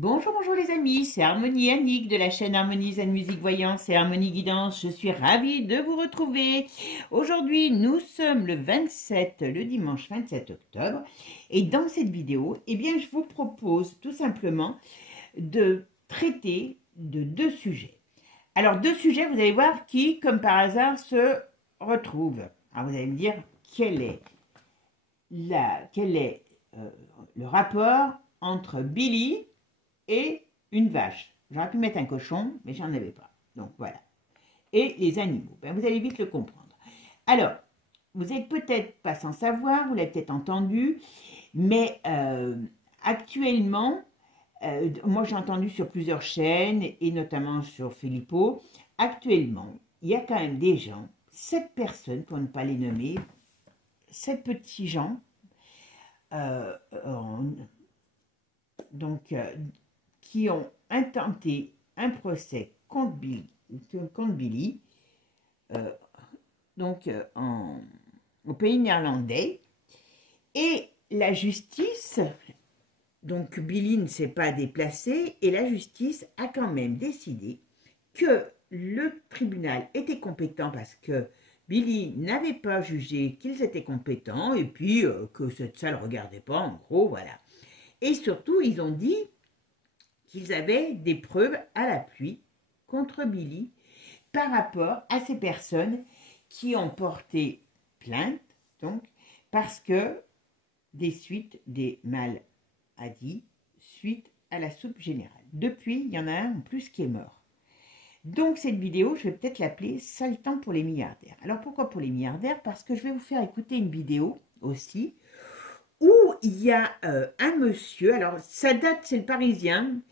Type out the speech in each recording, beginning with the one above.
Bonjour, bonjour les amis, c'est Harmonie Annick de la chaîne Harmonie Zen Musique Voyance et Harmonie Guidance. Je suis ravie de vous retrouver. Aujourd'hui, nous sommes le dimanche 27 octobre. Et dans cette vidéo, je vous propose tout simplement de traiter de deux sujets. Alors, deux sujets, vous allez voir, qui, comme par hasard, se retrouvent. Alors, vous allez me dire, quel est le rapport entre Billy et une vache. J'aurais pu mettre un cochon, mais j'en avais pas. Donc voilà. Et les animaux. Vous allez vite le comprendre. Alors, vous n'êtes peut-être pas sans savoir, vous l'avez peut-être entendu, mais actuellement, moi j'ai entendu sur plusieurs chaînes, et notamment sur Filippo, actuellement, il y a quand même des gens, 7 personnes, pour ne pas les nommer, 7 petits gens, qui ont intenté un procès contre Billy, au pays néerlandais, et la justice, donc Billy ne s'est pas déplacé, et la justice a quand même décidé que le tribunal était compétent parce que Billy n'avait pas jugé qu'ils étaient compétents, et puis que ça ne le regardait pas, en gros, voilà. Et surtout, ils ont dit qu'ils avaient des preuves à l'appui contre Billy par rapport à ces personnes qui ont porté plainte, donc, parce que des maladies suite à la soupe générale. Depuis, il y en a un en plus qui est mort. Donc, cette vidéo, je vais peut-être l'appeler « Sale temps pour les milliardaires ». Alors, pourquoi pour les milliardaires? Parce que je vais vous faire écouter une vidéo aussi où il y a un monsieur, alors ça date, c'est le Parisien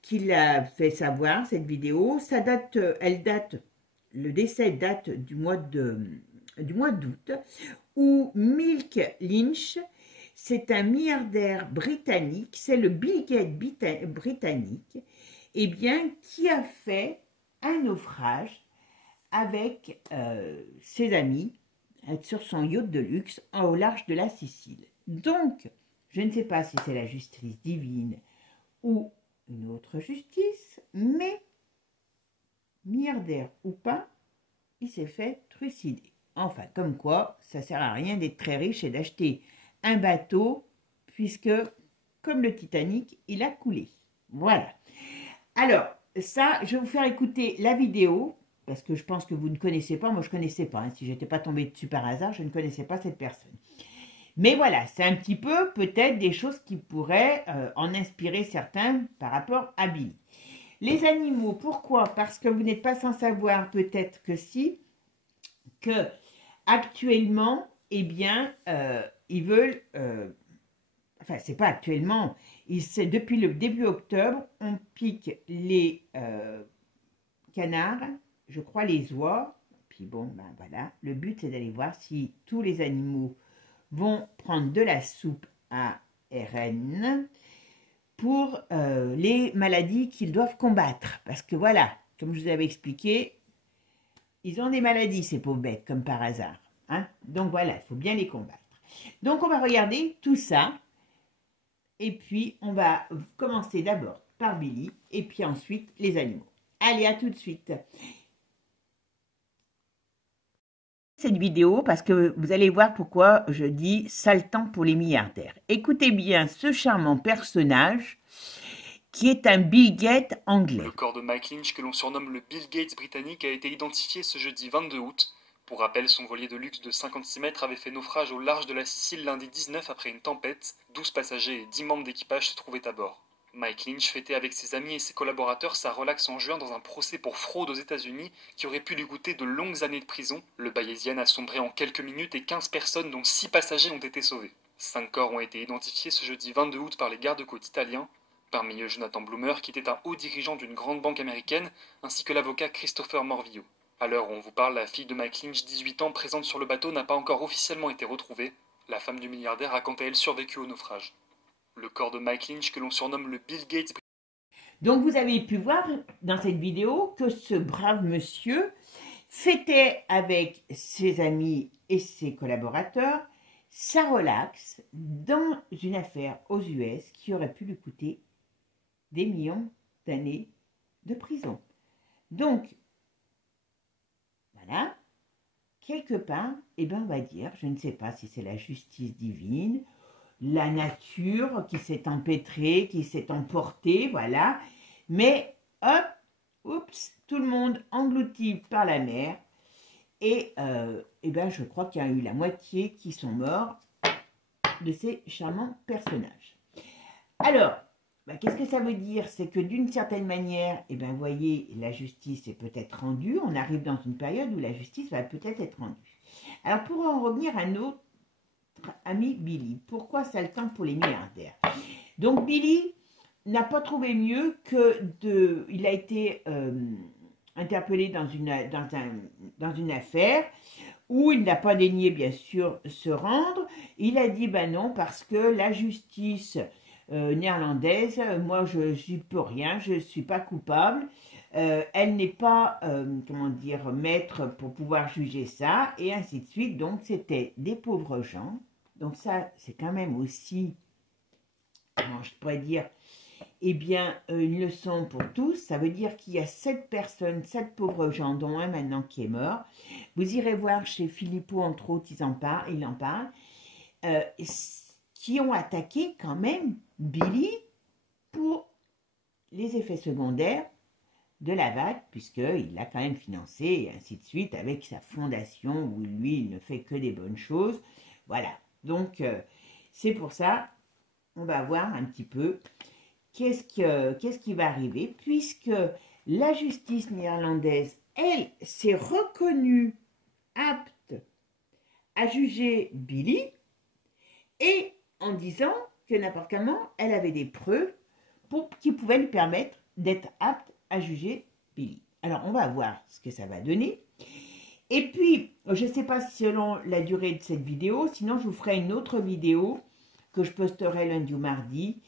qui l'a fait savoir, cette vidéo, ça date, le décès date du mois d'août, où Milk Lynch, c'est un milliardaire britannique, c'est le Bill Gates britannique, qui a fait un naufrage avec ses amis sur son yacht de luxe au large de la Sicile. Donc, je ne sais pas si c'est la justice divine ou une autre justice, mais milliardaire ou pas, il s'est fait trucider. Enfin, comme quoi, ça sert à rien d'être très riche et d'acheter un bateau, puisque, comme le Titanic, il a coulé. Voilà. Alors, ça, je vais vous faire écouter la vidéo, parce que je pense que vous ne connaissez pas, moi je ne connaissais pas, si je n'étais pas tombée dessus par hasard, je ne connaissais pas cette personne. Mais voilà, c'est un petit peu peut-être des choses qui pourraient en inspirer certains par rapport à Billy. Les animaux, pourquoi? Parce que vous n'êtes pas sans savoir, peut-être que si, que actuellement, ils veulent, enfin c'est pas actuellement, depuis le début octobre, on pique les canards, je crois les oies, puis bon, voilà, le but c'est d'aller voir si tous les animaux vont prendre de la soupe à RN pour les maladies qu'ils doivent combattre. Parce que voilà, comme je vous avais expliqué, ils ont des maladies, ces pauvres bêtes, comme par hasard. Hein? Donc voilà, il faut bien les combattre. Donc on va regarder tout ça. Et puis on va commencer d'abord par Billy et puis ensuite les animaux. Allez, à tout de suite. Cette vidéo parce que vous allez voir pourquoi je dis sale temps pour les milliardaires. Écoutez bien ce charmant personnage qui est un Bill Gates anglais. Le corps de Mike Lynch, que l'on surnomme le Bill Gates britannique, a été identifié ce jeudi 22 août. Pour rappel, son voilier de luxe de 56 mètres avait fait naufrage au large de la Sicile lundi 19 après une tempête. 12 passagers et 10 membres d'équipage se trouvaient à bord. Mike Lynch fêtait avec ses amis et ses collaborateurs sa relaxe en juin dans un procès pour fraude aux États-Unis qui aurait pu lui coûter de longues années de prison. Le Bayésien a sombré en quelques minutes et 15 personnes, dont 6 passagers, ont été sauvés. 5 corps ont été identifiés ce jeudi 22 août par les gardes-côtes italiens. Parmi eux, Jonathan Bloomer, qui était un haut dirigeant d'une grande banque américaine, ainsi que l'avocat Christopher Morvillo. À l'heure où on vous parle, la fille de Mike Lynch, 18 ans, présente sur le bateau, n'a pas encore officiellement été retrouvée. La femme du milliardaire a quant à elle survécu au naufrage. Le corps de Mike Lynch, que l'on surnomme le Bill Gates. Donc vous avez pu voir dans cette vidéo que ce brave monsieur fêtait avec ses amis et ses collaborateurs sa relaxe dans une affaire aux US qui aurait pu lui coûter des millions d'années de prison. Donc, voilà, quelque part, eh ben, on va dire, je ne sais pas si c'est la justice divine, la nature qui s'est empêtrée, qui s'est emportée, voilà, mais hop, oups, tout le monde englouti par la mer, et eh ben, je crois qu'il y a eu la moitié qui sont morts de ces charmants personnages. Alors, bah, qu'est-ce que ça veut dire? C'est que d'une certaine manière, eh ben, vous voyez, la justice est peut-être rendue. On arrive dans une période où la justice va peut-être être rendue. Alors, pour en revenir à notre ami Billy, pourquoi ça le temps pour les milliardaires? Donc, Billy n'a pas trouvé mieux que de... Il a été interpellé dans une affaire où il n'a pas daigné, bien sûr, se rendre. Il a dit, ben non, parce que la justice... néerlandaise, moi je n'y peux rien, je ne suis pas coupable, elle n'est pas, comment dire, maître pour pouvoir juger ça, et ainsi de suite. Donc c'était des pauvres gens, donc ça c'est quand même aussi, comment je pourrais dire, eh bien une leçon pour tous. Ça veut dire qu'il y a 7 personnes, 7 pauvres gens, dont un maintenant qui est mort. Vous irez voir chez Philippot, entre autres, il en parle, qui ont attaqué quand même Billy pour les effets secondaires de la vague, puisqu'il l'a quand même financé, et ainsi de suite, avec sa fondation, où lui, il ne fait que des bonnes choses. Voilà, donc c'est pour ça, on va voir un petit peu qu'est-ce qui va arriver, puisque la justice néerlandaise, elle, s'est reconnue apte à juger Billy, et en disant que n'importe comment, elle avait des preuves qui pouvaient lui permettre d'être apte à juger Billy. Alors, on va voir ce que ça va donner. Et puis, je ne sais pas selon la durée de cette vidéo, sinon je vous ferai une autre vidéo que je posterai lundi ou mardi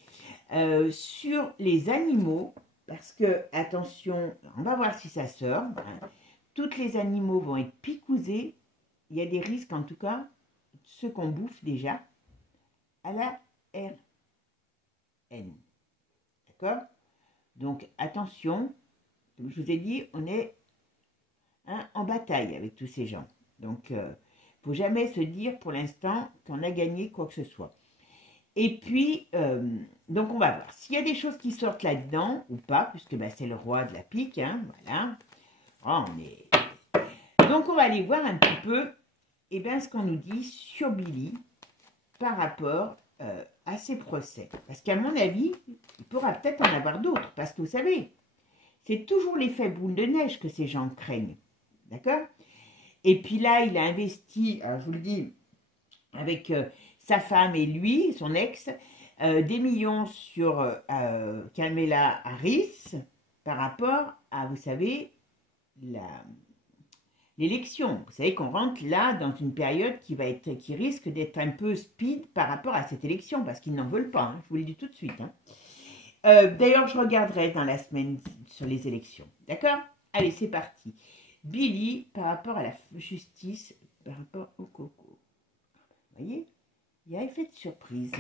sur les animaux, parce que, attention, on va voir si ça sort. Tous les animaux vont être picousés. Il y a des risques, en tout cas, ceux qu'on bouffe déjà, à la RN. D'accord? Donc, attention, comme je vous ai dit, on est en bataille avec tous ces gens. Donc, il ne faut jamais se dire pour l'instant qu'on a gagné quoi que ce soit. Et puis, donc on va voir s'il y a des choses qui sortent là-dedans ou pas, puisque ben, c'est le roi de la pique, hein, voilà. Oh, donc, on va aller voir un petit peu eh ben, ce qu'on nous dit sur Billy par rapport à ses procès. Parce qu'à mon avis, il pourra peut-être en avoir d'autres. Parce que vous savez, c'est toujours l'effet boule de neige que ces gens craignent. D'accord? Et puis là, il a investi, alors je vous le dis, avec sa femme et lui, son ex, des millions sur Kamala Harris par rapport à, vous savez, l'élection. Vous savez qu'on rentre là dans une période qui risque d'être un peu speed par rapport à cette élection, parce qu'ils n'en veulent pas, hein, je vous le dis tout de suite. Hein. D'ailleurs, je regarderai dans la semaine sur les élections. D'accord? Allez, c'est parti. Billy, par rapport à la justice, par rapport au coco. Vous voyez? Il y a effet de surprise.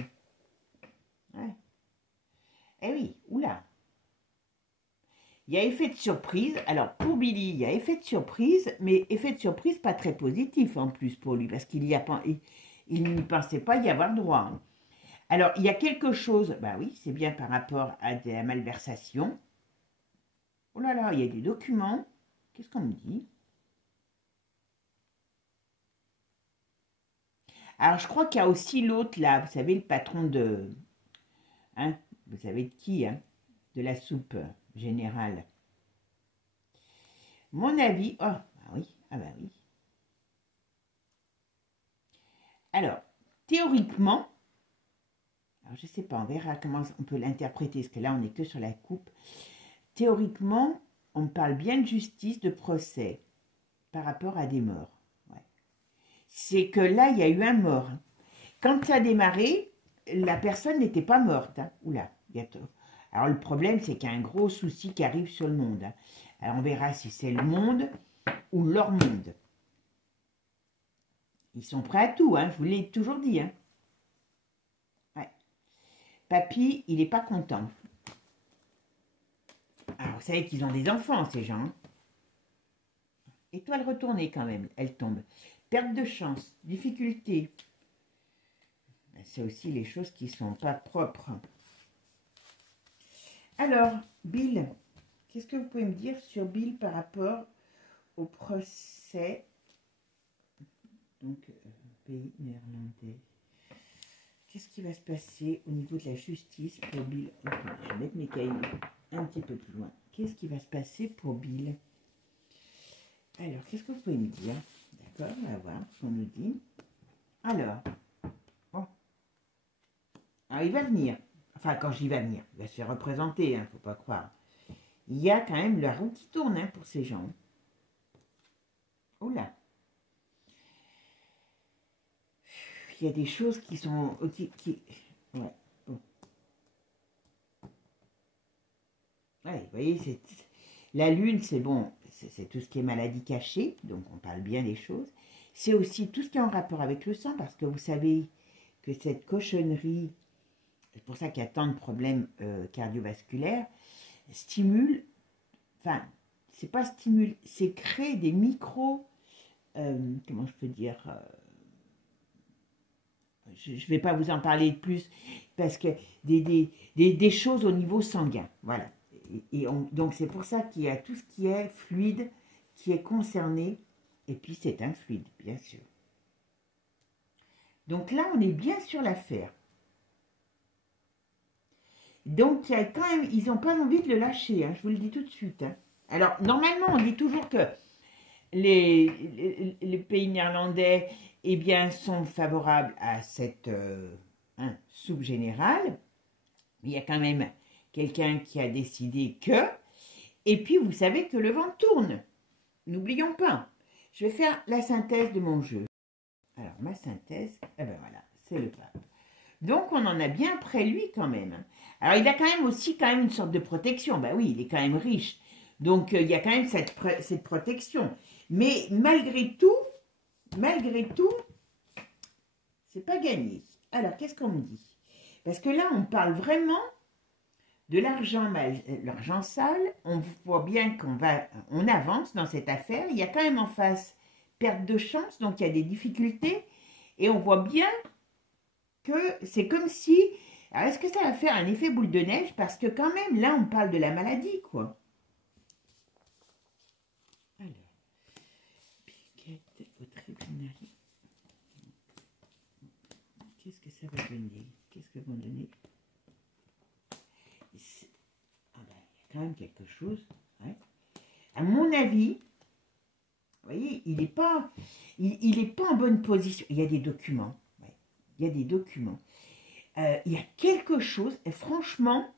Ouais. Eh oui, oula. Il y a effet de surprise. Alors, pour Billy, il y a effet de surprise, mais effet de surprise pas très positif en plus pour lui, parce qu'il ne pensait pas y avoir droit. Hein. Alors, il y a quelque chose, bah oui, c'est bien par rapport à de la malversation. Oh là là, il y a des documents. Qu'est-ce qu'on me dit? Alors, je crois qu'il y a aussi l'autre là, vous savez, le patron de... Hein, vous savez de qui, hein? De la soupe générale. Mon avis... Oh, bah oui, ah bah oui. Alors, théoriquement, alors je ne sais pas, on verra comment on peut l'interpréter, parce que là, on n'est que sur la coupe. Théoriquement, on parle bien de justice, de procès, par rapport à des morts. Ouais. C'est que là, il y a eu un mort. Quand ça a démarré, la personne n'était pas morte. Hein. Oula, alors le problème, c'est qu'il y a un gros souci qui arrive sur le monde. Hein. Alors on verra si c'est le monde ou leur monde. Ils sont prêts à tout, hein, je vous l'ai toujours dit. Hein. Ouais. Papy, il n'est pas content. vous savez qu'ils ont des enfants, ces gens. Étoile retournée quand même, elle tombe. Perte de chance, difficulté. C'est aussi les choses qui ne sont pas propres. Alors, Bill, qu'est-ce que vous pouvez me dire sur Bill par rapport au procès? Donc, pays néerlandais. Qu'est-ce qui va se passer au niveau de la justice pour Bill? Ok, je vais mettre mes cahiers un petit peu plus loin. Qu'est-ce qui va se passer pour Bill? Alors, qu'est-ce que vous pouvez me dire? D'accord, on va voir ce qu'on nous dit. Alors, bon. Alors, il va venir. Enfin, quand je dis va venir, il va se faire représenter, il ne faut pas croire. Il y a quand même la roue qui tourne hein, pour ces gens. Oh là. Il y a des choses qui sont... Ouais. Bon. Ouais, vous voyez, la lune, c'est bon, c'est tout ce qui est maladie cachée, donc on parle bien des choses. C'est aussi tout ce qui est en rapport avec le sang, parce que vous savez que cette cochonnerie, c'est pour ça qu'il y a tant de problèmes cardiovasculaires, stimule, enfin, c'est pas stimule, c'est créer des micro, comment je peux dire, je ne vais pas vous en parler de plus, parce que des choses au niveau sanguin, voilà. Donc c'est pour ça qu'il y a tout ce qui est fluide, qui est concerné, et puis c'est un fluide, bien sûr. Donc là, on est bien sur l'affaire. Donc, il y a quand même, ils n'ont pas envie de le lâcher, hein, je vous le dis tout de suite. Hein. Alors, normalement, on dit toujours que les pays néerlandais eh bien, sont favorables à cette soupe générale. Il y a quand même quelqu'un qui a décidé que... Et puis, vous savez que le vent tourne. N'oublions pas. Je vais faire la synthèse de mon jeu. Alors, ma synthèse, eh ben voilà, c'est le pape. Donc, on en a bien près lui quand même. Alors, il a quand même aussi une sorte de protection. Ben oui, il est quand même riche. Donc, il y a quand même cette protection. Mais malgré tout, c'est pas gagné. Alors, qu'est-ce qu'on me dit? Parce que là, on parle vraiment de l'argent sale. On voit bien on avance dans cette affaire. Il y a quand même en face perte de chance, donc il y a des difficultés. Et on voit bien que c'est comme si... Alors, est-ce que ça va faire un effet boule de neige? Parce que quand même, là, on parle de la maladie, quoi. Alors, piquette au tribunal. Qu'est-ce que ça va donner? Qu'est-ce que vont donner? Ah ben, il y a quand même quelque chose. Ouais. À mon avis, vous voyez, il n'est pas en bonne position. Il y a des documents. Ouais. Il y a des documents. Il y a quelque chose, et franchement,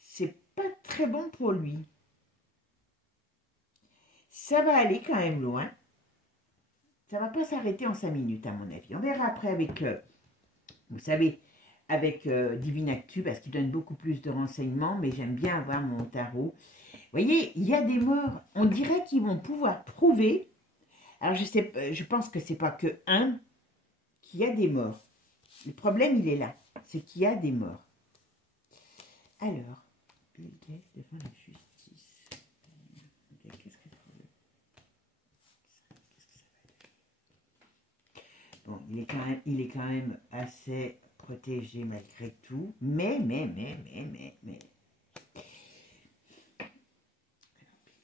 c'est pas très bon pour lui. Ça va aller quand même loin. Ça va pas s'arrêter en 5 minutes, à mon avis. On verra après avec, vous savez, avec Divinactu, parce qu'il donne beaucoup plus de renseignements, mais j'aime bien avoir mon tarot. Vous voyez, il y a des morts. On dirait qu'ils vont pouvoir prouver. Alors, je pense que c'est pas que un. Qu'il y a des morts. Le problème, il est là. C'est qu'il y a des morts. Alors, Bill Gates devant la justice. Qu'est-ce que ça va donner? Bon, il est quand même assez protégé malgré tout. Mais. Alors, Bill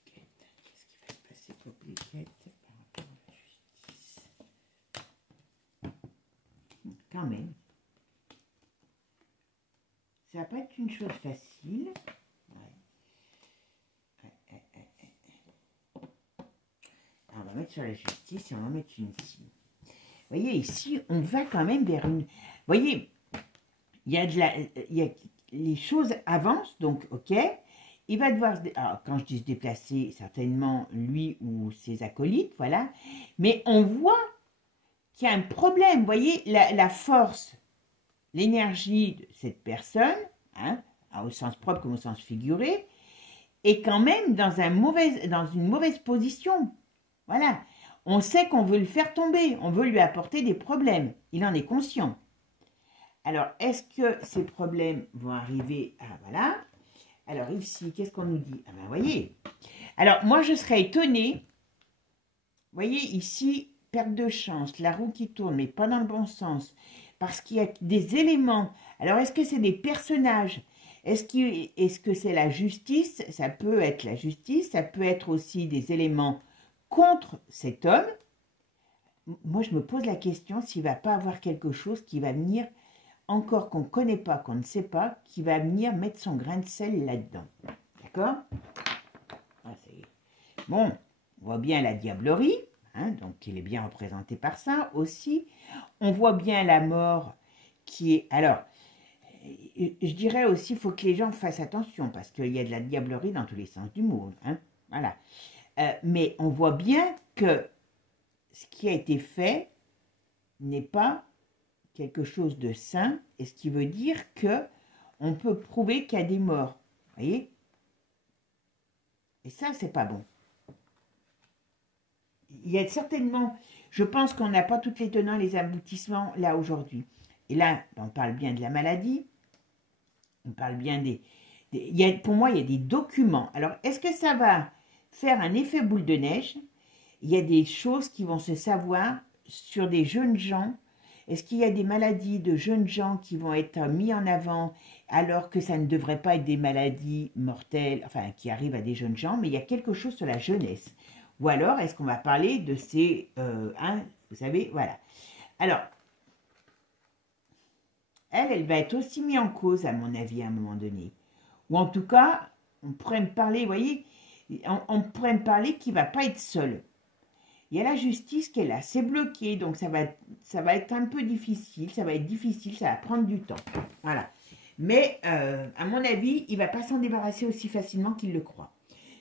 Gates, qu'est-ce qui va se passer pour Bill Gates par rapport à la justice? Quand même. Ça va pas être une chose facile. Ouais. Alors, on va mettre sur la justice et on va mettre une ici. Vous voyez, ici, on va quand même vers une... Vous voyez, les choses avancent, donc, ok. Il va devoir... Alors, quand je dis se déplacer, certainement, lui ou ses acolytes, voilà. Mais on voit qu'il y a un problème. Vous voyez, la force, l'énergie de cette personne, hein, au sens propre comme au sens figuré, est quand même dans une mauvaise position. Voilà. On sait qu'on veut le faire tomber, on veut lui apporter des problèmes. Il en est conscient. Alors, est-ce que ces problèmes vont arriver à... Voilà. Alors ici, qu'est-ce qu'on nous dit? Ah ben, voyez. Alors, moi, je serais étonnée. Vous voyez, ici, perte de chance, la roue qui tourne, mais pas dans le bon sens. Parce qu'il y a des éléments. Alors, est-ce que c'est des personnages? Est-ce que c'est la justice? Ça peut être la justice. Ça peut être aussi des éléments contre cet homme. Moi, je me pose la question s'il ne va pas avoir quelque chose qui va venir, encore qu'on ne connaît pas, qu'on ne sait pas, qui va venir mettre son grain de sel là-dedans. D'accord? Ah, bon, on voit bien la diablerie, hein, donc il est bien représenté par ça aussi. On voit bien la mort qui est... Alors, je dirais aussi, il faut que les gens fassent attention, parce qu'il y a de la diablerie dans tous les sens du mot. Hein, voilà. Mais on voit bien que ce qui a été fait n'est pas quelque chose de sain, et ce qui veut dire que on peut prouver qu'il y a des morts. Vous voyez? Et ça, c'est pas bon. Il y a certainement, je pense qu'on n'a pas toutes les tenants et les aboutissements là aujourd'hui. Et là, on parle bien de la maladie, on parle bien pour moi, il y a des documents. Alors, est-ce que ça va faire un effet boule de neige? Il y a des choses qui vont se savoir sur des jeunes gens. Est-ce qu'il y a des maladies de jeunes gens qui vont être mis en avant alors que ça ne devrait pas être des maladies mortelles, enfin, qui arrivent à des jeunes gens, mais il y a quelque chose sur la jeunesse? Ou alors, est-ce qu'on va parler de ces... vous savez, voilà. Alors, elle va être aussi mise en cause, à mon avis, à un moment donné. Ou en tout cas, on pourrait me parler, vous voyez, on pourrait me parler qu'il ne va pas être seul. Il y a la justice qui est là, c'est bloqué, donc ça va être un peu difficile, ça va prendre du temps. Voilà. Mais, à mon avis, il ne va pas s'en débarrasser aussi facilement qu'il le croit.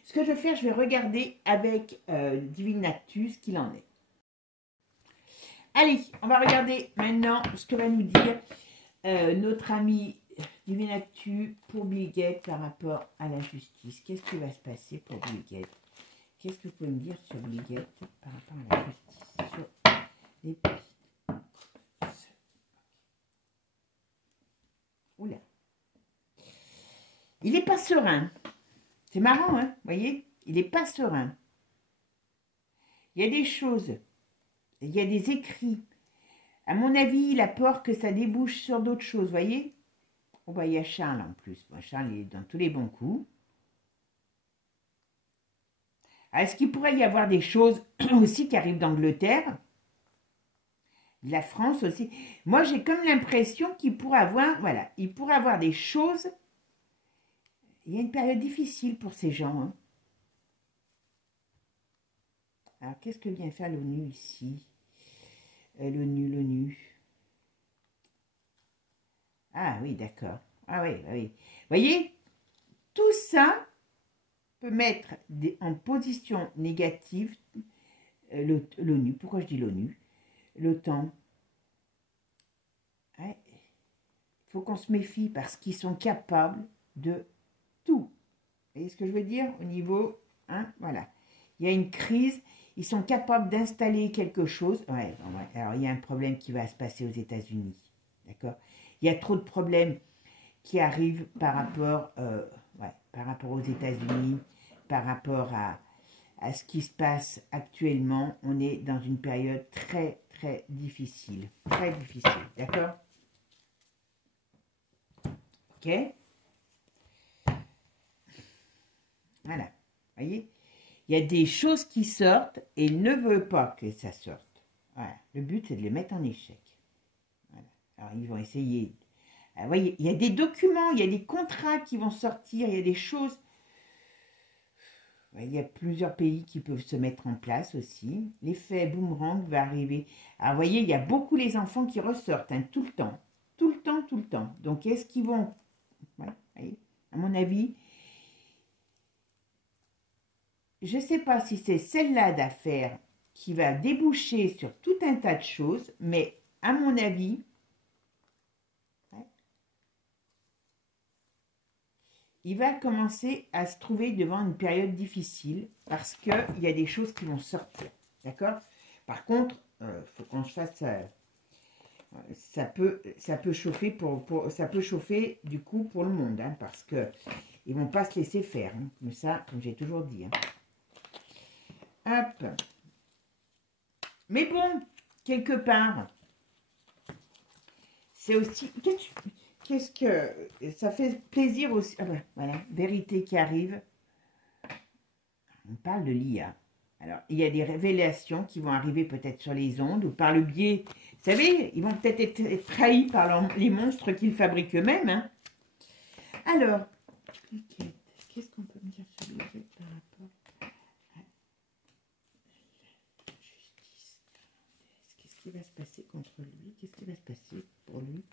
Ce que je vais faire, je vais regarder avec Divinactus ce qu'il en est. Allez, on va regarder maintenant ce que va nous dire notre ami Divinactus pour Bill Gates par rapport à la justice. Qu'est-ce qui va se passer pour Bill Gates? Qu'est-ce que vous pouvez me dire sur Bill Gates par rapport à la justice, sur les pistes? Oula. Il n'est pas serein. C'est marrant, hein, vous voyez? Il n'est pas serein. Il y a des choses, il y a des écrits. À mon avis, il a peur que ça débouche sur d'autres choses, vous voyez? Oh, bah, il y a Charles en plus. Bon, Charles, il est dans tous les bons coups. Est-ce qu'il pourrait y avoir des choses aussi qui arrivent d'Angleterre? De la France aussi? Moi, j'ai comme l'impression qu'il pourrait avoir, voilà, il pourrait avoir des choses. Il y a une période difficile pour ces gens, hein. Alors, qu'est-ce que vient faire l'ONU ici? L'ONU. Ah oui, d'accord. Ah oui, oui. Vous voyez, tout ça peut mettre en position négative l'ONU. Pourquoi je dis l'ONU? L'OTAN. Il faut qu'on se méfie parce qu'ils sont capables de tout. Vous voyez ce que je veux dire? Au niveau, hein, voilà. Il y a une crise, ils sont capables d'installer quelque chose. Ouais, alors il y a un problème qui va se passer aux États-Unis. D'accord? Il y a trop de problèmes qui arrivent par rapport aux États-Unis, par rapport à ce qui se passe actuellement. On est dans une période très, très difficile. Très difficile, d'accord? Ok? Voilà, vous voyez? Il y a des choses qui sortent et il ne veut pas que ça sorte. Voilà. Le but, c'est de les mettre en échec. Voilà. Alors, ils vont essayer. Vous voyez, il y a des documents, il y a des contrats qui vont sortir, il y a des choses. Il y a plusieurs pays qui peuvent se mettre en place aussi. L'effet boomerang va arriver. Alors, vous voyez, il y a beaucoup les enfants qui ressortent, hein, tout le temps. Tout le temps, tout le temps. Donc, est-ce qu'ils vont... Ouais, voyez, à mon avis... Je ne sais pas si c'est celle-là d'affaires qui va déboucher sur tout un tas de choses, mais à mon avis, il va commencer à se trouver devant une période difficile parce qu'il y a des choses qui vont sortir. D'accord? Par contre, il faut qu'on se fasse... ça peut chauffer ça peut chauffer du coup pour le monde, hein, parce que ils vont pas se laisser faire, hein, comme ça, comme j'ai toujours dit. Hein. Hop. Mais bon, quelque part, c'est aussi... Qu'est-ce que... Ça fait plaisir aussi... Ah ben, voilà, vérité qui arrive. On parle de l'IA. Alors, il y a des révélations qui vont arriver peut-être sur les ondes ou par le biais... Vous savez, ils vont peut-être être trahis par les monstres qu'ils fabriquent eux-mêmes. Hein. Alors, qu'est-ce qu'on peut me dire sur Bill par rapport à la justice? Qu'est-ce qui va se passer contre lui? Qu'est-ce qui va se passer pour lui?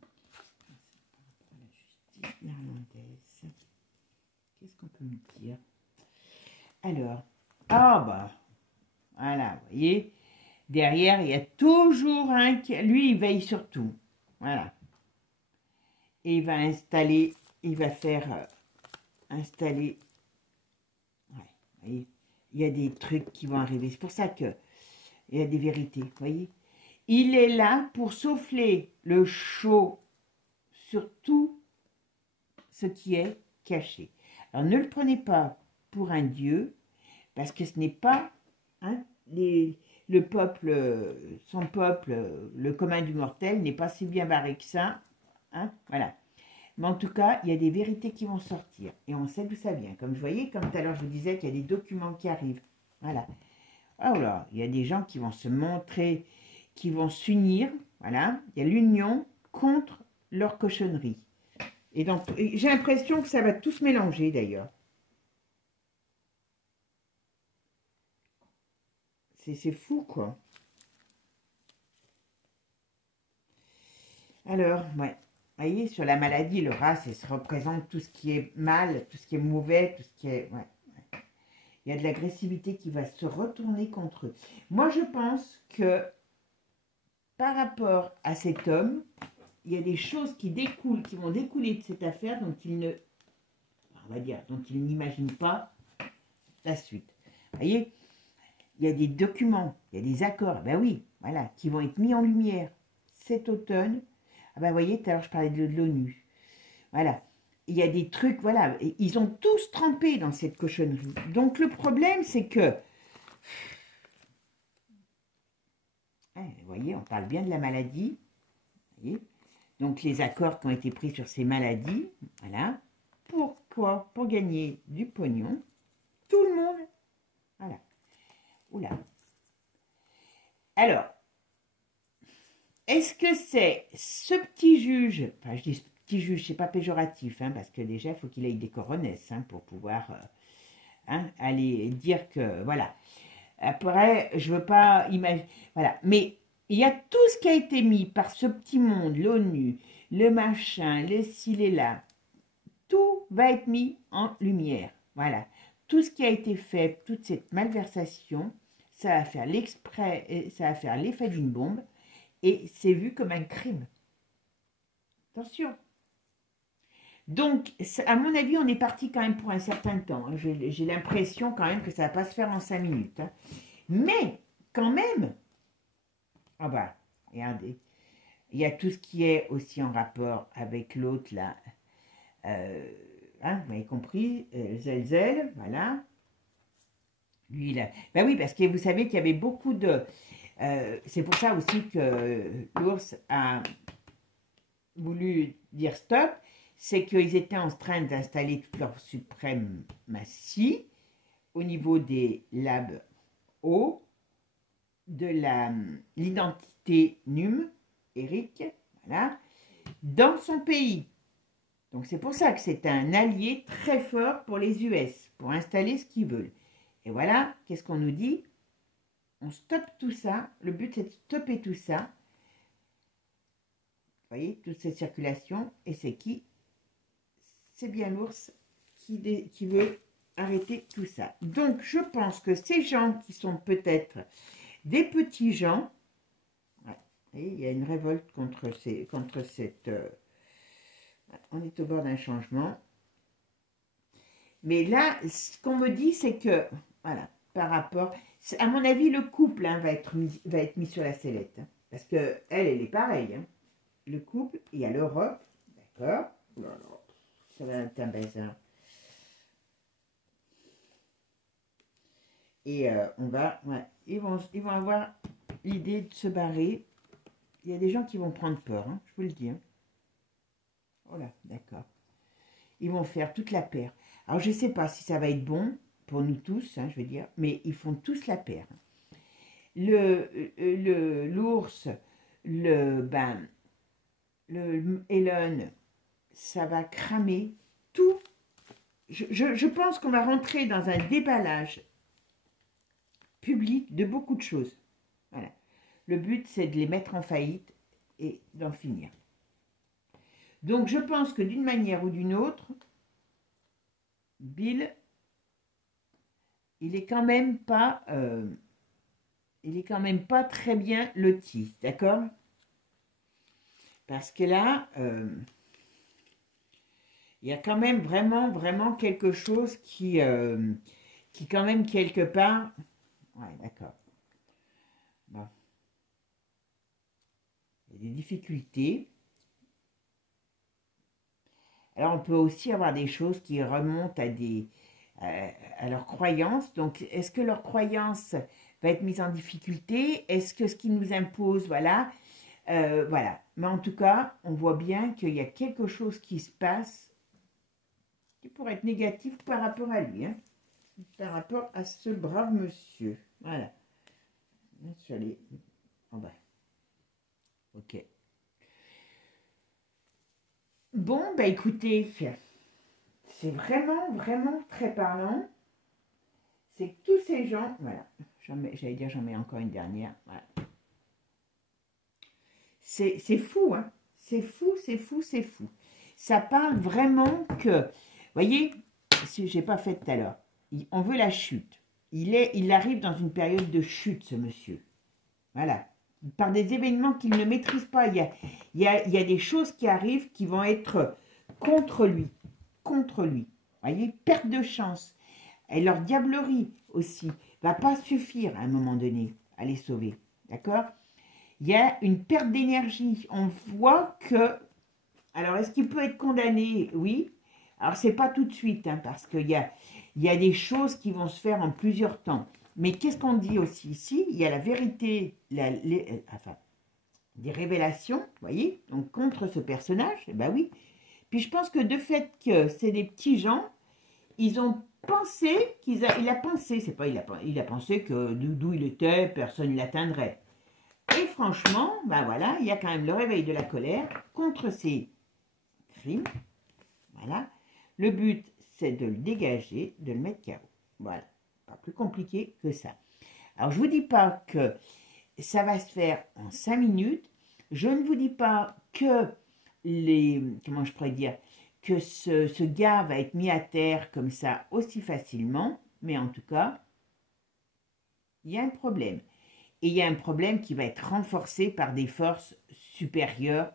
Par rapport à la justice néerlandaise. Qu'est-ce qu'on peut me dire? Alors, ah bah, voilà, vous voyez, derrière, il y a toujours un qui, lui, il veille sur tout, voilà. Et il va installer, il va faire installer, ouais, vous voyez, il y a des trucs qui vont arriver, c'est pour ça que il y a des vérités, vous voyez. Il est là pour souffler le chaud sur tout ce qui est caché. Alors, ne le prenez pas pour un dieu, parce que ce n'est pas hein, le peuple, son peuple, le commun du mortel n'est pas si bien barré que ça, hein, voilà. Mais en tout cas, il y a des vérités qui vont sortir, et on sait d'où ça vient. Comme je voyais, comme tout à l'heure je vous disais qu'il y a des documents qui arrivent, voilà. Alors là, il y a des gens qui vont se montrer, qui vont s'unir, voilà. Il y a l'union contre leur cochonnerie. Et donc, j'ai l'impression que ça va tout se mélanger d'ailleurs. C'est fou, quoi. Alors, ouais. Vous voyez, sur la maladie, le rat, ça représente tout ce qui est mal, tout ce qui est mauvais, tout ce qui est... Ouais. Il y a de l'agressivité qui va se retourner contre eux. Moi, je pense que par rapport à cet homme, il y a des choses qui découlent, qui vont découler de cette affaire dont il ne... On va dire, dont il n'imagine pas la suite. Vous voyez, il y a des documents, il y a des accords, ben oui, voilà, qui vont être mis en lumière cet automne. Ah ben vous voyez, tout à l'heure je parlais de l'ONU. Voilà, il y a des trucs, voilà, ils ont tous trempé dans cette cochonnerie. Donc le problème, c'est que, vous voyez, on parle bien de la maladie. Vous voyez, donc les accords qui ont été pris sur ces maladies, voilà. Pourquoi? Pour gagner du pognon. Tout le monde, voilà. Oula. Alors, est-ce que c'est ce petit juge, enfin je dis petit juge, c'est pas péjoratif, hein, parce que déjà il faut qu'il ait des coronesses hein, pour pouvoir hein, aller dire que, voilà. Après, je veux pas imaginer, voilà. Mais il y a tout ce qui a été mis par ce petit monde, l'ONU, le machin, les ci, les là. Tout va être mis en lumière, voilà. Tout ce qui a été fait, toute cette malversation, ça va faire l'exprès, ça va faire l'effet d'une bombe, et c'est vu comme un crime. Attention. Donc, à mon avis, on est parti quand même pour un certain temps. Hein. J'ai l'impression quand même que ça ne va pas se faire en 5 minutes. Hein. Mais, quand même, ah bah, regardez, il y a tout ce qui est aussi en rapport avec l'autre, là, hein, vous avez compris, Zelzel, voilà. Lui, là, ben oui, parce que vous savez qu'il y avait beaucoup de... c'est pour ça aussi que l'ours a voulu dire stop, c'est qu'ils étaient en train d'installer toute leur suprématie au niveau des labs O, de l'identité numérique, voilà, dans son pays. Donc c'est pour ça que c'est un allié très fort pour les US, pour installer ce qu'ils veulent. Et voilà, qu'est-ce qu'on nous dit? On stoppe tout ça, le but c'est de stopper tout ça. Vous voyez, toute cette circulation, et c'est qui? C'est bien l'ours qui veut arrêter tout ça. Donc je pense que ces gens qui sont peut-être des petits gens, ouais, et il y a une révolte contre cette... on est au bord d'un changement. Mais là, ce qu'on me dit, c'est que, voilà, par rapport... À mon avis, le couple hein, va être mis sur la sellette. Hein. Parce que elle est pareille. Hein. Le couple, il y a l'Europe, d'accord. Ça va être un bazar. Et on va, ouais, ils vont avoir l'idée de se barrer. Il y a des gens qui vont prendre peur, hein, je vous le dis. Hein. Voilà, d'accord. Ils vont faire toute la paire. Alors, je ne sais pas si ça va être bon pour nous tous, hein, je veux dire, mais ils font tous la paire. L'ours, le Elon, ça va cramer tout. Je pense qu'on va rentrer dans un déballage public de beaucoup de choses. Voilà. Le but, c'est de les mettre en faillite et d'en finir. Donc, je pense que d'une manière ou d'une autre, Bill, il est quand même pas très bien loti, d'accord? Parce que là, il y a quand même vraiment quelque chose qui quand même quelque part... Ouais, d'accord. Bon. Il y a des difficultés. Alors, on peut aussi avoir des choses qui remontent à leurs croyances. Donc, est-ce que leur croyance va être mise en difficulté? Est-ce que ce qu'ils nous imposent, voilà. Voilà. Mais en tout cas, on voit bien qu'il y a quelque chose qui se passe qui pourrait être négatif par rapport à lui. Hein, par rapport à ce brave monsieur. Voilà. Je suis allée en bas. Ok. Bon, bah écoutez, c'est vraiment très parlant. C'est que tous ces gens, voilà, j'allais dire j'en mets encore une dernière, voilà. C'est fou, hein, c'est fou. Ça parle vraiment que, vous voyez, si j'ai pas fait tout à l'heure, on veut la chute. Il arrive dans une période de chute, ce monsieur. Voilà. Par des événements qu'il ne maîtrise pas. Il y a des choses qui arrivent qui vont être contre lui. Contre lui. Vous voyez, perte de chance. Et leur diablerie aussi va pas suffire à un moment donné à les sauver. D'accord? Il y a une perte d'énergie. On voit que... Alors, est-ce qu'il peut être condamné? Oui. Alors, c'est pas tout de suite, hein, parce qu'il y a des choses qui vont se faire en plusieurs temps. Mais qu'est-ce qu'on dit aussi ici? Il y a la vérité, enfin, des révélations, vous voyez, donc contre ce personnage, eh ben oui. Puis je pense que de fait que c'est des petits gens, ils ont pensé il a pensé, c'est pas il a pensé que d'où il était, personne ne l'atteindrait. Et franchement, ben voilà, il y a quand même le réveil de la colère contre ces crimes. Voilà. Le but, c'est de le dégager, de le mettre KO. Voilà. Pas plus compliqué que ça. Alors, je ne vous dis pas que ça va se faire en 5 minutes. Je ne vous dis pas que comment je pourrais dire, que ce gars va être mis à terre comme ça aussi facilement. Mais en tout cas, il y a un problème. Et il y a un problème qui va être renforcé par des forces supérieures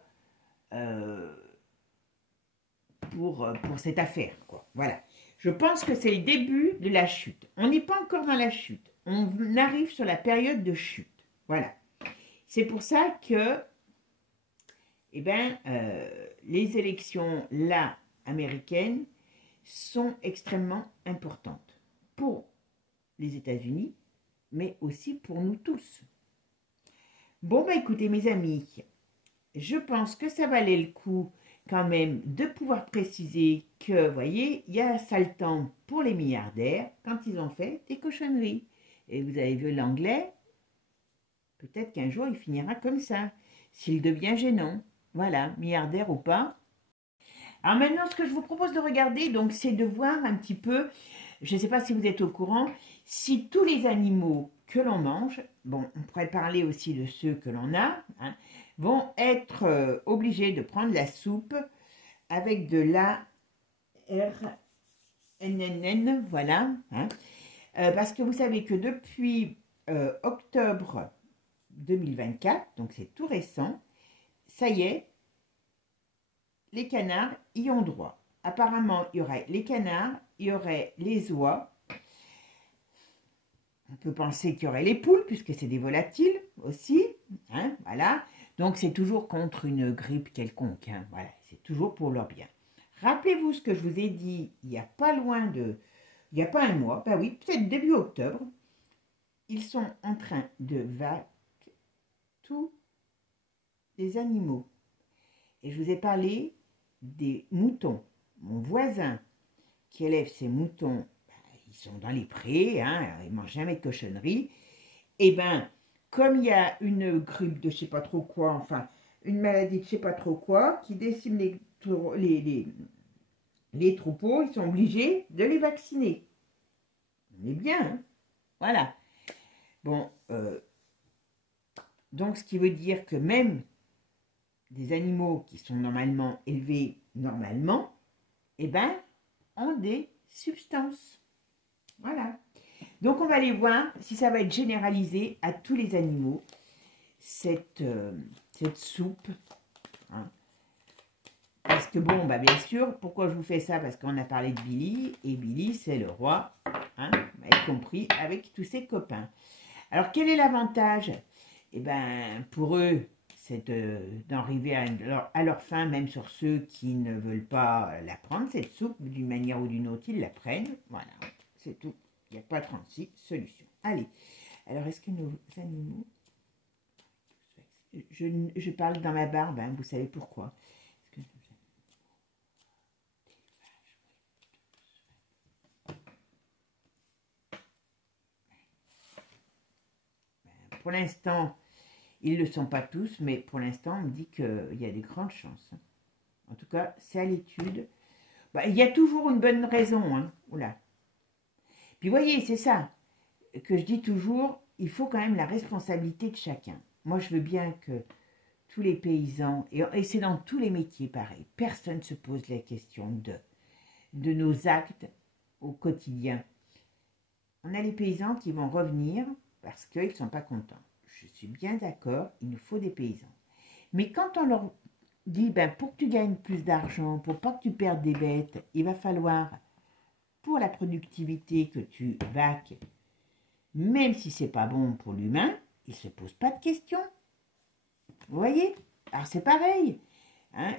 pour cette affaire, quoi. Voilà. Je pense que c'est le début de la chute. On n'est pas encore dans la chute. On arrive sur la période de chute. Voilà. C'est pour ça que, eh ben, les élections, là, américaines, sont extrêmement importantes pour les États-Unis, mais aussi pour nous tous. Bon, bah écoutez, mes amis, je pense que ça valait le coup quand même de pouvoir préciser que, vous voyez, il y a un sale temps pour les milliardaires quand ils ont fait des cochonneries. Et vous avez vu l'anglais, peut-être qu'un jour il finira comme ça, s'il devient gênant. Voilà, milliardaire ou pas. Alors maintenant, ce que je vous propose de regarder, donc, c'est de voir un petit peu, je ne sais pas si vous êtes au courant, si tous les animaux que l'on mange, bon, on pourrait parler aussi de ceux que l'on a, hein, vont être obligés de prendre la soupe avec de l'ARNNN, voilà. Hein, parce que vous savez que depuis octobre 2024, donc c'est tout récent, ça y est, les canards y ont droit. Apparemment, il y aurait les canards, il y aurait les oies. On peut penser qu'il y aurait les poules, puisque c'est des volatiles aussi, hein, voilà. Donc c'est toujours contre une grippe quelconque, hein, voilà, c'est toujours pour leur bien. Rappelez-vous ce que je vous ai dit il n'y a pas loin de... Il n'y a pas un mois, ben oui, peut-être début octobre, ils sont en train de vaquer tous les animaux. Et je vous ai parlé des moutons. Mon voisin qui élève ses moutons, ben, ils sont dans les prés, hein, ils ne mangent jamais de cochonneries. Et bien, comme il y a une grippe de je ne sais pas trop quoi, enfin, une maladie de je ne sais pas trop quoi, qui décime les troupeaux, ils sont obligés de les vacciner. On est bien, hein, voilà. Bon, donc ce qui veut dire que même des animaux qui sont normalement élevés normalement, eh ben, ont des substances. Voilà. Donc on va aller voir si ça va être généralisé à tous les animaux, cette soupe. Hein. Parce que bon, bah bien sûr, pourquoi je vous fais ça? Parce qu'on a parlé de Billy, et Billy c'est le roi, hein, y compris avec tous ses copains. Alors quel est l'avantage? Eh bien pour eux, c'est d'arriver à leur fin, même sur ceux qui ne veulent pas la prendre, cette soupe, d'une manière ou d'une autre, ils la prennent. Voilà, c'est tout. Il n'y a pas 36 solutions. Allez, alors est-ce que nos animaux... Je parle dans ma barbe, hein, vous savez pourquoi. Pour l'instant, ils ne le sont pas tous, mais pour l'instant, on me dit qu'il y a des grandes chances. En tout cas, c'est à l'étude. Bah, il y a toujours une bonne raison. Hein. Oula. Puis vous voyez, c'est ça que je dis toujours, il faut quand même la responsabilité de chacun. Moi, je veux bien que tous les paysans, et c'est dans tous les métiers pareil, personne ne se pose la question de nos actes au quotidien. On a les paysans qui vont revenir parce qu'ils ne sont pas contents. Je suis bien d'accord, il nous faut des paysans. Mais quand on leur dit, ben, pour que tu gagnes plus d'argent, pour pas que tu perdes des bêtes, il va falloir, pour la productivité que tu vaques, même si c'est pas bon pour l'humain, il ne se pose pas de questions. Vous voyez? Alors c'est pareil. Hein,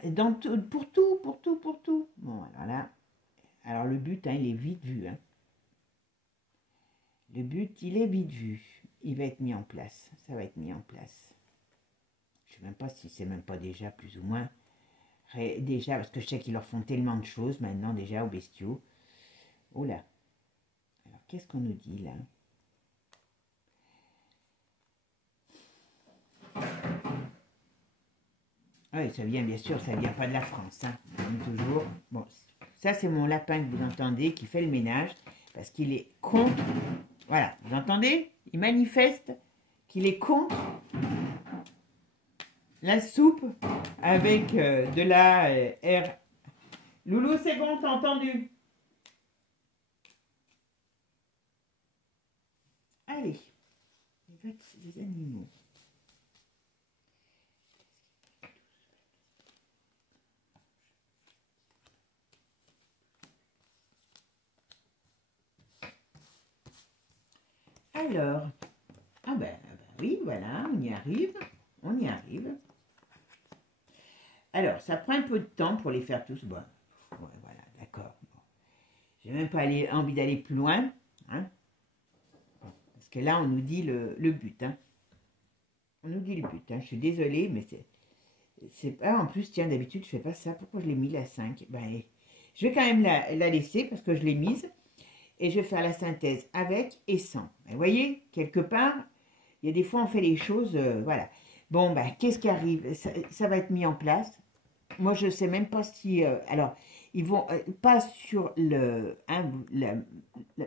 pour tout. Bon, alors là, alors le but, hein, il est vite vu. Hein. Le but, il est vite vu. Il va être mis en place. Ça va être mis en place. Je ne sais même pas si c'est même pas déjà plus ou moins. Déjà, parce que je sais qu'ils leur font tellement de choses maintenant déjà aux bestiaux. Oh là. Alors, qu'est-ce qu'on nous dit là? Oui, ça vient, bien sûr, ça vient pas de la France. Hein. Comme toujours. Bon, ça, c'est mon lapin que vous entendez qui fait le ménage parce qu'il est contre. Voilà, vous entendez? Il manifeste qu'il est contre la soupe avec de la R. Loulou, c'est bon, t'as entendu? Allez, les animaux. Alors, ah ben oui, voilà, on y arrive, on y arrive. Alors, ça prend un peu de temps pour les faire tous. Bon, ouais, voilà, d'accord. Bon. J'ai même pas envie d'aller plus loin, hein, parce que là, on nous dit le but. Hein. On nous dit le but. Hein. Je suis désolée, mais c'est pas. En plus, tiens, d'habitude, je fais pas ça. Pourquoi je l'ai mis la 5? Ben, je vais quand même la laisser parce que je l'ai mise. Et je vais faire la synthèse avec et sans. Vous voyez, quelque part, il y a des fois, on fait les choses, voilà. Bon, ben, qu'est-ce qui arrive? Ça va être mis en place. Moi, je ne sais même pas si... alors, ils vont pas sur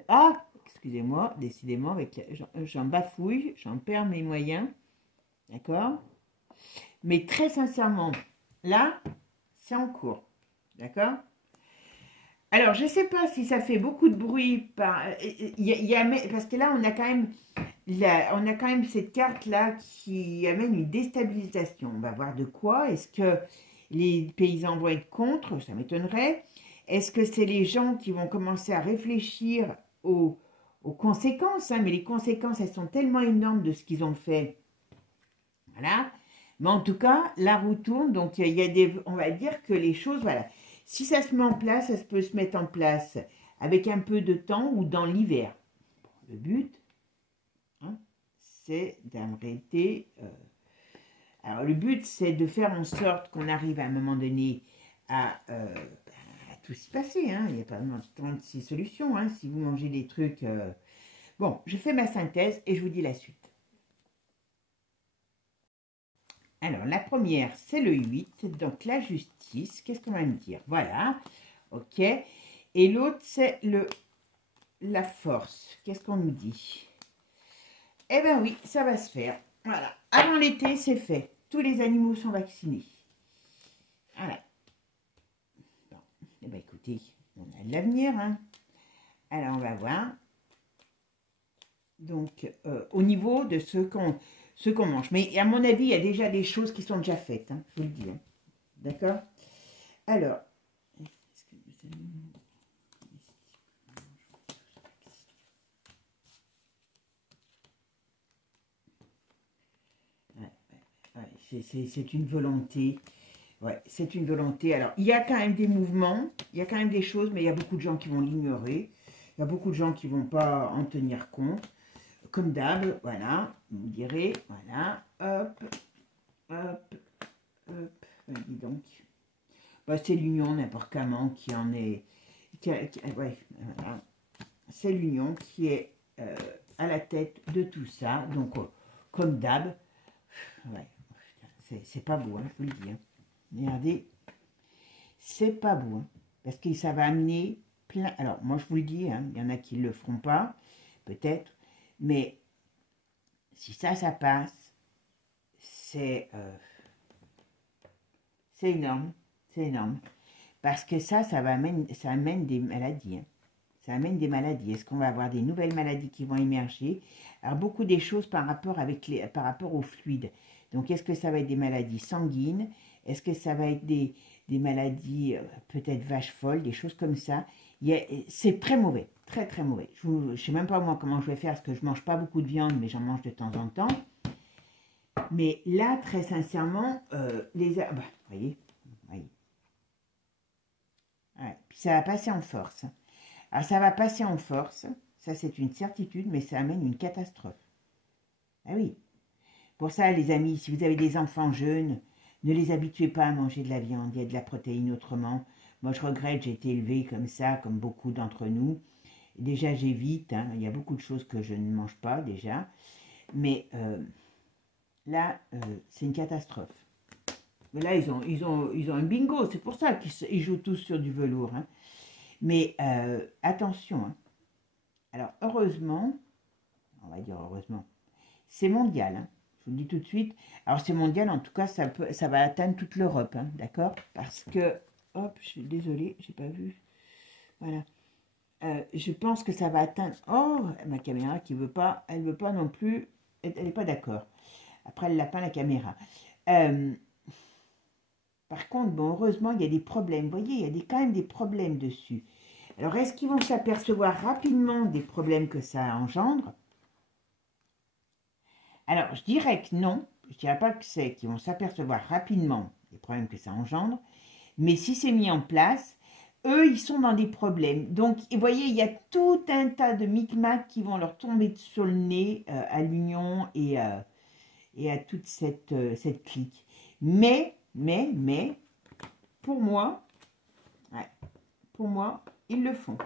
ah, excusez-moi, décidément, j'en bafouille, j'en perds mes moyens. D'accord? Mais très sincèrement, là, c'est en cours. D'accord? Alors, je ne sais pas si ça fait beaucoup de bruit, parce que là, on a quand même cette carte-là qui amène une déstabilisation. On va voir de quoi. Est-ce que les paysans vont être contre? Ça m'étonnerait. Est-ce que c'est les gens qui vont commencer à réfléchir aux conséquences? Hein, mais les conséquences, elles sont tellement énormes de ce qu'ils ont fait Voilà. Mais en tout cas, la roue tourne, donc il y a des, on va dire que les choses, voilà. Si ça se met en place, ça peut se mettre en place avec un peu de temps ou dans l'hiver. Le but, hein, c'est d'arrêter. Alors le but, c'est de faire en sorte qu'on arrive à un moment donné à tout s'y passer. Hein. Il n'y a pas 36 solutions. Hein, si vous mangez des trucs... Bon, je fais ma synthèse et je vous dis la suite. Alors, la première, c'est le 8. Donc, la justice. Qu'est-ce qu'on va me dire? Voilà. OK. Et l'autre, c'est la force. Qu'est-ce qu'on nous dit? Eh bien oui, ça va se faire. Voilà. Avant l'été, c'est fait. Tous les animaux sont vaccinés. Voilà. Bon. Eh bien, écoutez, on a de l'avenir. Hein. Alors, on va voir. Donc, au niveau de ce qu'on mange. Mais à mon avis, il y a déjà des choses qui sont déjà faites. Hein, je vous le dis. Hein. D'accord? Alors, c'est une volonté. Ouais, c'est une volonté. Alors, il y a quand même des mouvements, il y a quand même des choses, mais il y a beaucoup de gens qui vont l'ignorer. Il y a beaucoup de gens qui ne vont pas en tenir compte. Comme d'hab, voilà, vous direz, voilà, hop, hop, hop, dis donc. Bah, c'est l'union, n'importe comment, qui en est, ouais, voilà. C'est l'union qui est à la tête de tout ça. Donc, comme d'hab, ouais, c'est pas beau, hein, je vous le dis. Hein. Regardez, c'est pas beau, hein, parce que ça va amener plein... Alors, moi, je vous le dis, hein, il y en a qui ne le feront pas, peut-être, mais si ça passe, c'est énorme, c'est énorme. Parce que ça amène des maladies. Hein. Ça amène des maladies. Est-ce qu'on va avoir des nouvelles maladies qui vont émerger? Alors, beaucoup des choses par rapport aux fluides. Donc, est-ce que ça va être des maladies sanguines? Est-ce que ça va être des maladies, peut-être vaches folles, des choses comme ça? C'est très mauvais, très très mauvais. Je ne sais même pas moi comment je vais faire, parce que je ne mange pas beaucoup de viande, mais j'en mange de temps en temps. Mais là, très sincèrement, bah, voyez. Ouais, puis ça va passer en force. Alors ça va passer en force, ça c'est une certitude, mais ça amène une catastrophe. Ah oui. Pour ça, les amis, si vous avez des enfants jeunes, ne les habituez pas à manger de la viande, il y a de la protéine autrement. Moi, je regrette, j'ai été élevée comme ça, comme beaucoup d'entre nous. Déjà, j'évite, hein, il y a beaucoup de choses que je ne mange pas déjà. Mais là, c'est une catastrophe. Mais là, ils ont un bingo, c'est pour ça qu'ils jouent tous sur du velours. Hein. Mais attention, hein. Alors heureusement, on va dire heureusement, c'est mondial, hein. Je vous le dis tout de suite. Alors c'est mondial, en tout cas, ça va atteindre toute l'Europe, hein, d'accord? Parce que, hop, je suis désolée, j'ai pas vu. Voilà. Je pense que ça va atteindre. Oh, ma caméra qui veut pas, elle veut pas non plus. Elle n'est pas d'accord. Après, elle l'a pas la caméra. Par contre, bon, heureusement, il y a des problèmes. Vous voyez, il y a quand même des problèmes dessus. Alors, est-ce qu'ils vont s'apercevoir rapidement des problèmes que ça engendre? Alors, je dirais que non. Je ne dirais pas que c'est qu'ils vont s'apercevoir rapidement des problèmes que ça engendre. Mais si c'est mis en place, eux, ils sont dans des problèmes. Donc, vous voyez, il y a tout un tas de micmacs qui vont leur tomber sur le nez à l'Union et à toute cette clique. Mais, pour moi, ils le font.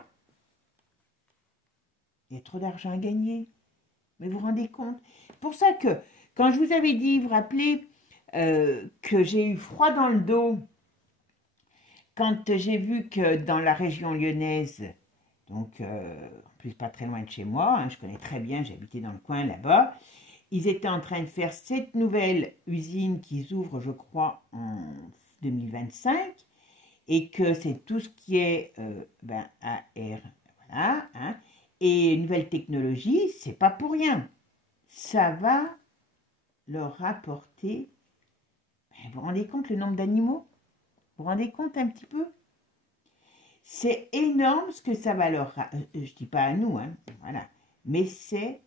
Il y a trop d'argent à gagner. Mais vous vous rendez compte? C'est pour ça que, quand je vous avais dit, vous vous rappelez, que j'ai eu froid dans le dos, quand j'ai vu que dans la région lyonnaise, donc en plus pas très loin de chez moi, hein, je connais très bien, j'habitais dans le coin là-bas, ils étaient en train de faire cette nouvelle usine qui s'ouvre, je crois, en 2025, et que c'est tout ce qui est AR, voilà, hein, et nouvelle technologie, c'est pas pour rien. Ça va leur rapporter. Vous vous rendez compte le nombre d'animaux? Vous vous rendez compte un petit peu? C'est énorme ce que ça va leur... je dis pas à nous, hein, voilà. Mais c'est...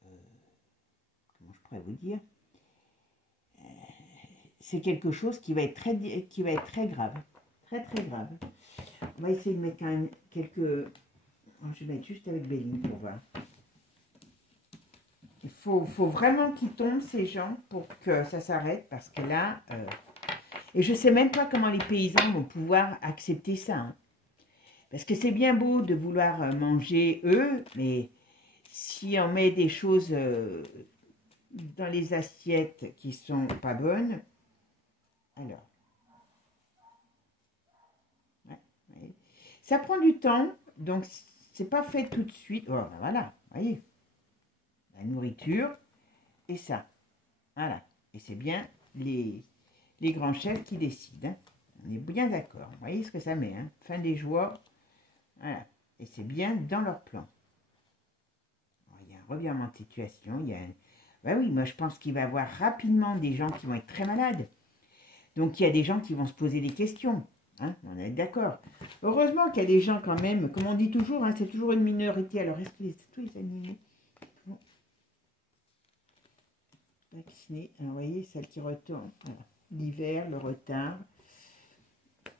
comment je pourrais vous dire? c'est quelque chose qui va être très grave. Très, très grave. On va essayer de mettre quand même quelques... Je vais mettre juste avec Béline pour voir. Il faut vraiment qu'ils tombent, ces gens, pour que ça s'arrête. Parce que là... Et je ne sais même pas comment les paysans vont pouvoir accepter ça. Hein. Parce que c'est bien beau de vouloir manger eux, mais si on met des choses dans les assiettes qui sont pas bonnes, alors... Ouais. Ça prend du temps, donc c'est pas fait tout de suite. Oh, voilà, voyez, la nourriture et ça, voilà. Et c'est bien les grands chefs qui décident. Hein. On est bien d'accord. Vous voyez ce que ça met, hein. Fin des joies, voilà. Et c'est bien dans leur plan. Alors, il y a un revirement de situation. Il y a un... Ben oui, moi je pense qu'il va y avoir rapidement des gens qui vont être très malades. Donc il y a des gens qui vont se poser des questions. Hein, on est d'accord. Heureusement qu'il y a des gens quand même, comme on dit toujours, hein, c'est toujours une minorité. Alors, est-ce que tous les animaux bon. Vaccinés? Alors, vous voyez, celle qui retourne. Voilà. L'hiver, le retard.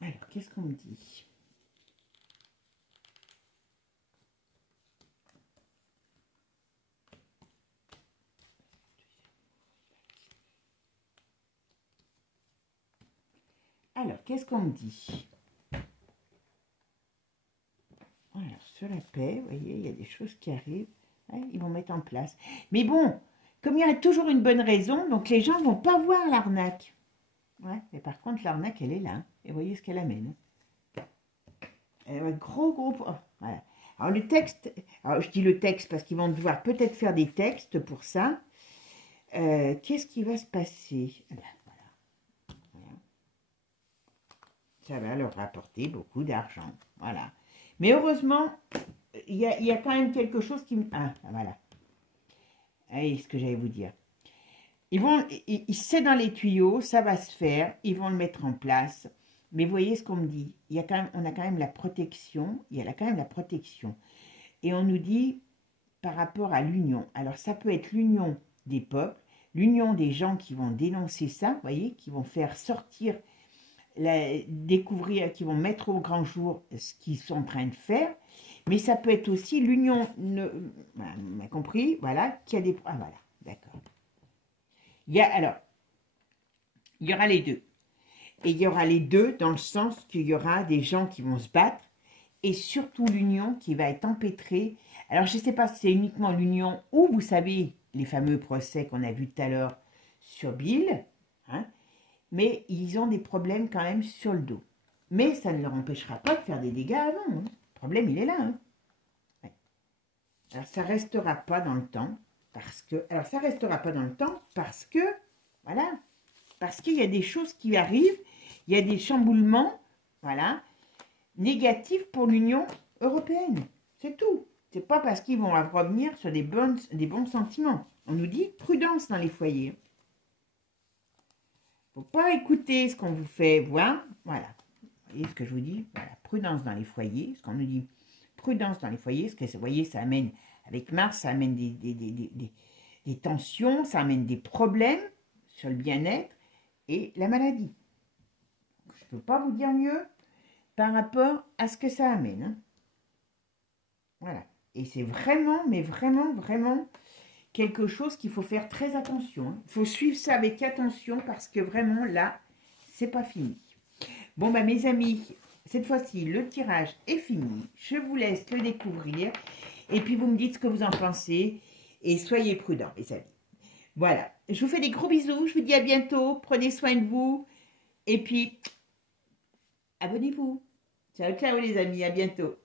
Alors, qu'est-ce qu'on me dit? Alors, qu'est-ce qu'on me dit? Alors, sur la paix, vous voyez, il y a des choses qui arrivent. Ouais, ils vont mettre en place. Mais bon, comme il y a toujours une bonne raison, donc les gens ne vont pas voir l'arnaque. Ouais, mais par contre, l'arnaque, elle est là. Hein, et vous voyez ce qu'elle amène. Gros. Oh, voilà. Alors, le texte, alors je dis le texte parce qu'ils vont devoir peut-être faire des textes pour ça. Qu'est-ce qui va se passer? Eh ben, voilà. Ça va leur rapporter beaucoup d'argent. Voilà. Mais heureusement, il y a quand même quelque chose qui me... Ah, voilà. Allez, ce que j'allais vous dire. C'est dans les tuyaux, ça va se faire, ils vont le mettre en place. Mais voyez ce qu'on me dit. On a quand même la protection. Il y a quand même la protection. Et on nous dit par rapport à l'union. Alors, ça peut être l'union des peuples, l'union des gens qui vont dénoncer ça, voyez, qui vont faire sortir... découvrir, qui vont mettre au grand jour ce qu'ils sont en train de faire, mais ça peut être aussi l'union, on a compris, voilà, qu'il y a des... Ah voilà, d'accord. Il y aura les deux. Et il y aura les deux dans le sens qu'il y aura des gens qui vont se battre, et surtout l'union qui va être empêtrée. Alors je ne sais pas si c'est uniquement l'union, ou vous savez, les fameux procès qu'on a vus tout à l'heure sur Bill, hein, mais ils ont des problèmes quand même sur le dos. Mais ça ne leur empêchera pas de faire des dégâts avant. Hein. Le problème, il est là. Hein. Ouais. Alors, ça ne restera pas dans le temps. Voilà, parce qu'il y a des choses qui arrivent, il y a des chamboulements, voilà, négatifs pour l'Union européenne. C'est tout. C'est pas parce qu'ils vont revenir sur des bons sentiments. On nous dit prudence dans les foyers. Il ne faut pas écouter ce qu'on vous fait voir. Voilà. Vous voyez ce que je vous dis? Voilà. Prudence dans les foyers. Ce qu'on nous dit, prudence dans les foyers. Ce que vous voyez, ça amène, avec Mars, ça amène des tensions, ça amène des problèmes sur le bien-être et la maladie. Je ne peux pas vous dire mieux par rapport à ce que ça amène. Hein. Voilà. Et c'est vraiment, mais vraiment, vraiment... quelque chose qu'il faut faire très attention. Hein. Il faut suivre ça avec attention parce que vraiment, là, c'est pas fini. Bon, bah, mes amis, cette fois-ci, le tirage est fini. Je vous laisse le découvrir. Et puis, vous me dites ce que vous en pensez. Et soyez prudents, les amis. Voilà. Je vous fais des gros bisous. Je vous dis à bientôt. Prenez soin de vous. Et puis, abonnez-vous. Ciao, ciao, les amis. À bientôt.